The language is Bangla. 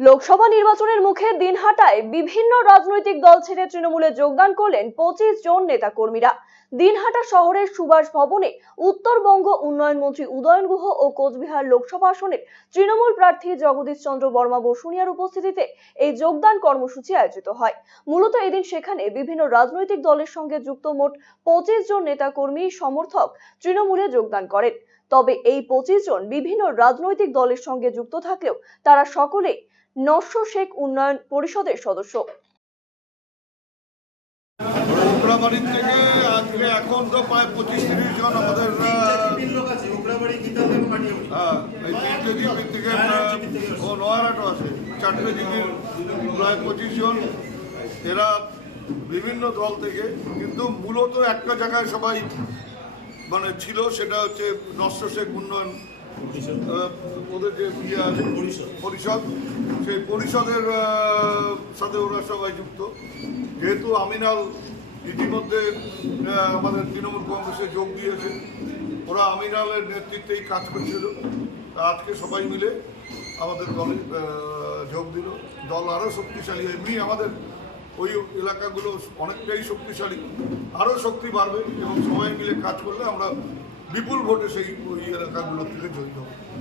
লোকসভা নির্বাচনের মুখে দিনহাটায় বিভিন্ন রাজনৈতিক দল ছেড়ে তৃণমূলে যোগদান করলেন পঁচিশ জন নেতাকর্মীরা। দিনহাটা শহরের সুভাষ ভবনে উত্তরবঙ্গ উন্নয়ন মন্ত্রী উদয়ন গুহ ও কোচবিহার লোকসভা আসনের তৃণমূল প্রার্থী জগদীশ চন্দ্র বর্মা বসুনিয়ার উপস্থিতিতে এই যোগদান কর্মসূচি আয়োজিত হয়। মূলত এদিন সেখানে বিভিন্ন রাজনৈতিক দলের সঙ্গে যুক্ত মোট পঁচিশ জন নেতা কর্মী সমর্থক তৃণমূলে যোগদান করেন। তবে এই পঁচিশ জন বিভিন্ন রাজনৈতিক দলের সঙ্গে যুক্ত থাকলেও তারা সকলেই নস্য শেখ উন্নয়ন পরিষদের সদস্য। উগ্রাবাড়ির থেকে আজকে এখন তো প্রায় পঁচিশ তিরিশ জন আমাদের আহ, হ্যাঁ, এই তিনটে জিপির থেকে ও নয়ারাটো আছে চারটে জিপির প্রায় পঁচিশ জন। এরা বিভিন্ন দল থেকে কিন্তু মূলত একটা জায়গায় সবাই মানে ছিল সেটা হচ্ছে নষ্ট শেখ উন্নয়ন ওদের যে ইয়ে আছে পরিষদ। সেই পরিষদের সাথে ওরা সবাই যুক্ত। যেহেতু আমিনাল ইতিমধ্যে আমাদের তৃণমূল কংগ্রেসে যোগ দিয়েছে ওরা আমিনালের নেতৃত্বেই কাজ করছিল। আজকে সবাই মিলে আমাদের দলে যোগ দিল। দল আরও শক্তিশালী। এমনি আমাদের ওই এলাকাগুলো অনেকটাই শক্তিশালী। আরও শক্তি বাড়বে এবং সময় মিলে কাজ করলে আমরা বিপুল ভোটে সেই ওই এলাকাগুলো থেকে জয়ী হব।